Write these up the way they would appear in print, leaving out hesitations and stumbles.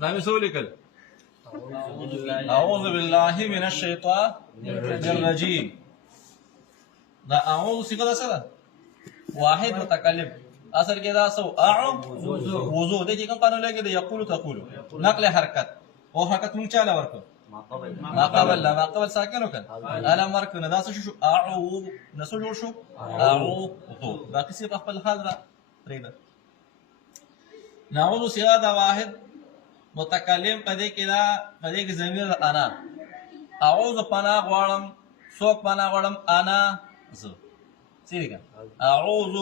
دا مې څه ولیکل اعوذ بالله من الشیطان الرجیم. دا اعوذ صيغه ده سره واحد متکلم اصل کې دا سو وضو د کې کوم قانون لګي د یقول تقول نقل حرکت او حرکت مونږ چاله ورکو ما قبل لا ما قبل ساکن وکړه الا مرکو نه دا څه شو اعو نسو جوړ شو اعو باقي څه په خپل حال را پرېږده. نعوذ صيغه دا واحد متکلم پدې کې دا پدې کې ضمیر انا اعوذ پناه غواړم څوک پناه غواړم انا زه څنګه اعوذ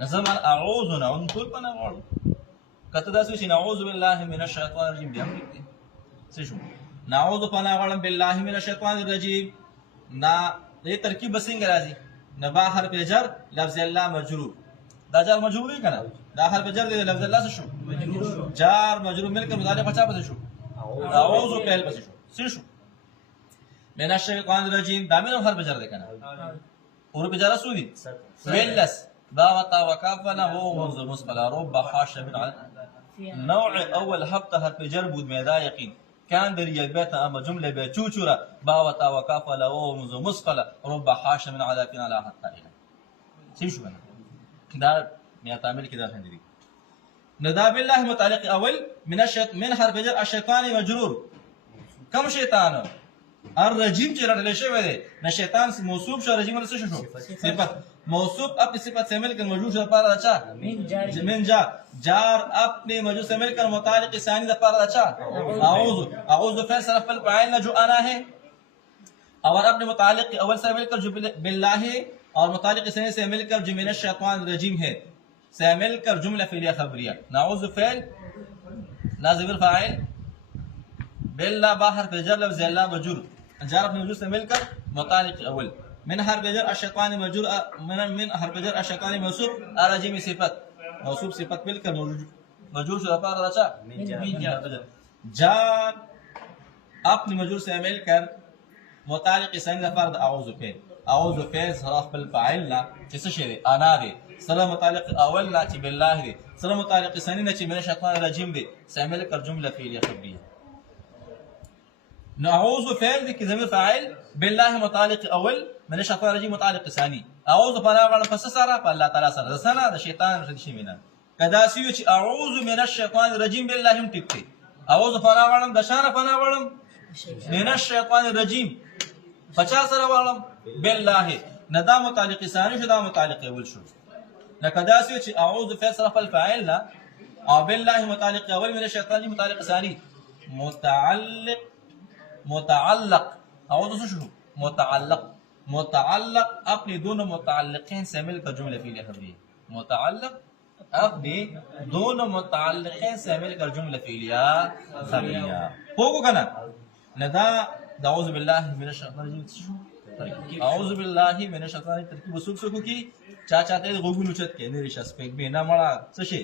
نزمان اعوذ نه ان ټول پناه غواړم کته دا څه نعوذ بالله من الشیطان الرجیم بیا موږ څه شو نعوذ پناه غواړم بالله من الشیطان الرجیم. نا دې ترکیب بسنګ راځي نبا حرف جر لفظ الله مجرور دا جار مجرور دی کنه دا حرف جر دی لفظ الله څه شو جار مجرور ملک مضارع پچا پس شو اعوذ پہل پس شو څه شو من الشیطان الرجیم دا مې حرف جر دی کنه اور په جر سودی ولس با وتا وکافنا هو منذ مسبل رب حاش من نوع اول هبت حرف جر بود میدا یقین كان بريبات اما جمله بچوچورا با وتا وكافلا ومز مسقله رب حاش من عذاب على حتى الى شو بنا دا میا تعمل كده هندي ندا بالله متعلق اول من حرف جر الشيطان مجرور كم شيطان الرجيم جرى لشيء وده نه شیطان موصوف شو رجيم ولا شو صفت موصوف اپنی صفت سے مل کر موجود ہے پر اچھا من جا جار اپنے موجود سے مل کر متعلق ثانی پر اچھا اعوذ فعل صرف الفاعل جو انا ہے اور اپنے متعلق اول سے مل کر جو بالله اور متعلق ثانی سے مل کر جو من الشیطان الرجیم ہے سے مل کر جملہ فعلیہ خبریہ نعوذ فعل نازل فاعل بالله باہر فجر لفظ اللہ مجرور جار اپنے موجود سے مل کر متعلق اول من حرف جر الشیطان مجرور من حرف جر الشیطان موصوف الرجیم صفت موصوف صفت مل کر مجرور شو افعال اچھا جار اپنے مجرور سے مل کر متعلق ثانی افعال اعوذ فعل صرف الفاعل لا جس شی انا دے سلام متعلق اول لا چ بالله دے سلام متعلق ثانی نہ چ من الشیطان الرجیم دے شامل کر جملہ فعلیہ خبریہ. نعوذ فعل ذي ضمير فاعل بالله متعلق اول من الشيطان الرجيم متعلق ثاني اعوذ پناه غواړم پس سره په الله تعالی سره رسنه د شیطان رجیم شي مینه کدا سیو چې اعوذ من الشیطان الرجیم بالله هم ټیک دی اعوذ پناه غواړم د شان پناه غواړم من الشیطان الرجیم 50 سره غواړم بالله ندا متعلق ثاني شو دا متعلق اول شو لکدا سیو چې اعوذ فعل صرف الفاعل لا او بالله متعلق اول من الشیطان متعلق ثاني متعلق اعوذ شو متعلق اپنے دونوں متعلقین سے مل کر جملہ فعلیہ خبریہ متعلق اپنے دونوں متعلقین سے مل کر جملہ فعلیہ خبریہ ہوگا کنا ندا اعوذ باللہ من الشیطان الرجیم اعوذ باللہ من الشیطان ترکیب وسوک سکو کی چا چاہتے غوگو نوچت کے نریشا سپیک بینا مڑا سشے